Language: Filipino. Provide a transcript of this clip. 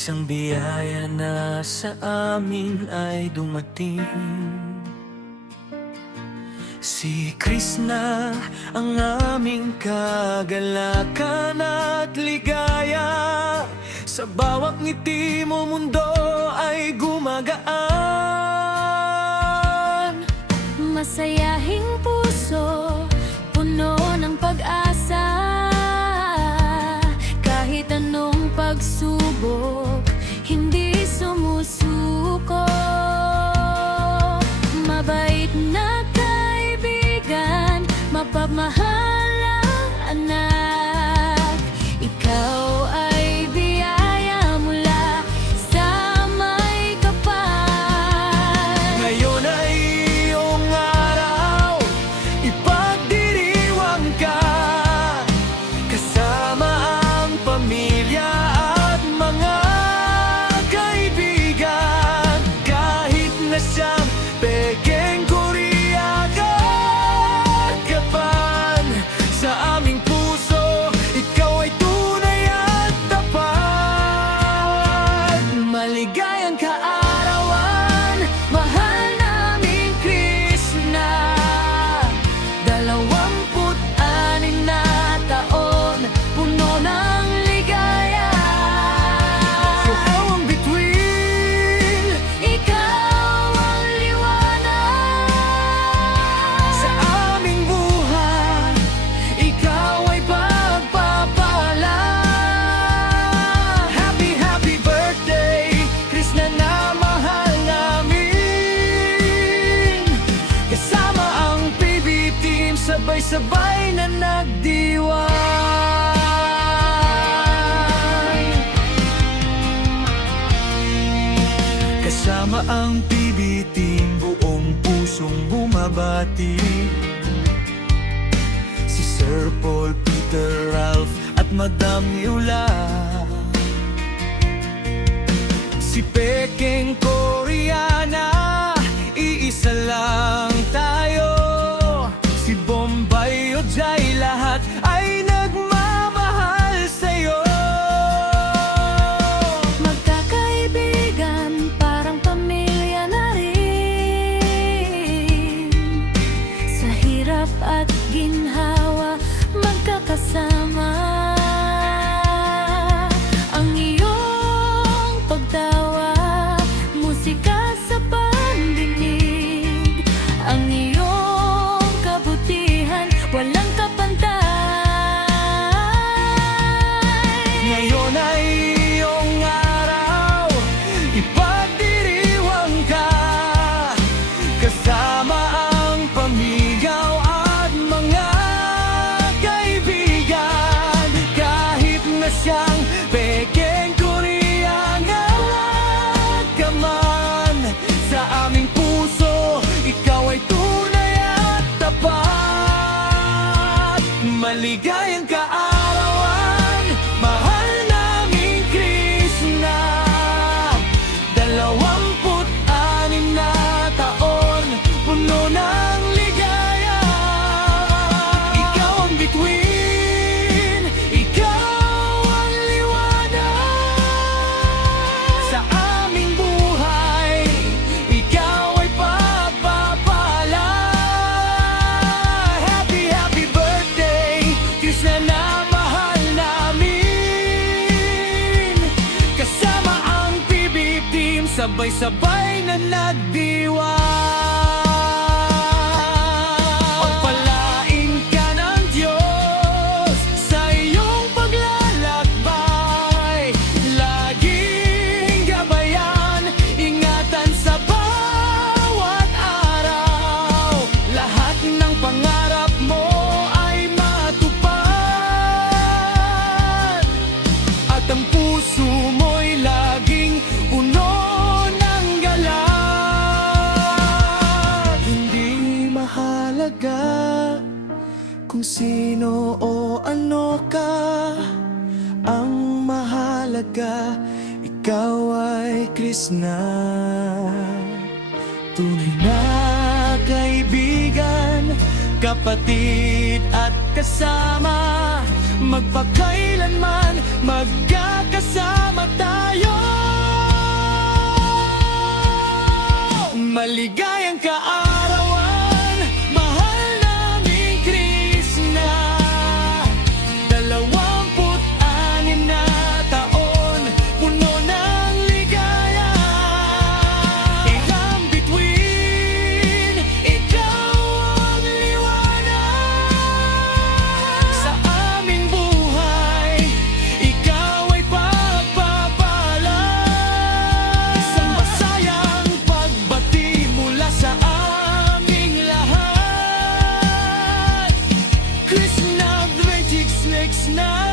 Isang biyaya na sa amin ay dumating. Si Krishna ang aming kagalakan at ligaya. Sa bawat ngiti mo mundo ay gumagaan. Masayahing puso, puno ng pag-asa. Kahit anong pagsubok, hindi sumusuko. Mabait na kaibigan, mapagmahal ang anak. Ikaw ay biyaya mula sa may kapal. Ngayon ay iyong araw, ipagdiriwang ka. Kasama ang pamilya at mga kaibigan. Kahit na siyang pekeng Korea kagapan, sa aming puso, ikaw ay tunay at tapat. Maligayang kaarawan, mahal naming Krishna. 26 na taon, puno ng ligaya. Ikaw ang bituin, Ikaw ang liwanag sa aming buhay, ikaw ay pagpapala. Happy, happy birthday, Krishna na mahal namin. Kasama ang PB team, sabay-sabay na nagdiwang. Kasama ang PB team, buong pusong bumabati. Si Sir Paul, Peter, Ralph at Madam Yula. Si Pekeng Koreana, iisa lang tayo. Si Bombay o Jai, lahat ay nagmamahal sa'yo. Magkakaibigan, parang pamilya na rin. Sa hirap at ginhawa, magkakasama. Ang iyong pagtawa, musika sa pandinig. Ang iyong kabutihan, walang kapantay. Ngayon ay iyong araw, ipagdiriwang ka. Kasama ang pamigaw at mga kaibigan. Kahit na siyang pekeng Korean ka man, sa aming puso, ikaw ay tunay at tapat. Maligayang kaarawan, mahal naming Krishna. 26 na taon, puno ng ligaya. Ikaw ang bituin, ikaw ang liwanag sa aming buhay, ikaw ay pagpapala. Happy, happy birthday, Krishna na mahal namin. Kasama ang PB team, sabay-sabay na nagdiwang. Pagpalain ka ng Diyos sa iyong paglalakbay. Laging gabayan, ingatan sa bawat araw. Lahat ng pangarap mo ay matupad. At ang puso mo'y laging puno ng galak. Hindi mahalaga kung sino o ano ka. Ang mahalaga, ikaw ay Krishna. Tunay na kaibigan, kapatid at kasama, magpakailanman magkakasama tayo. Maligayang kaarawan, mahal naming Krishna. 26 na taon, puno ng ligaya. Ikaw bituin, ikaw ang liwanag sa aming buhay. Ikaw ay pagpapalad, isang masayang pagbati mula sa aming lahat. Krishna 26 na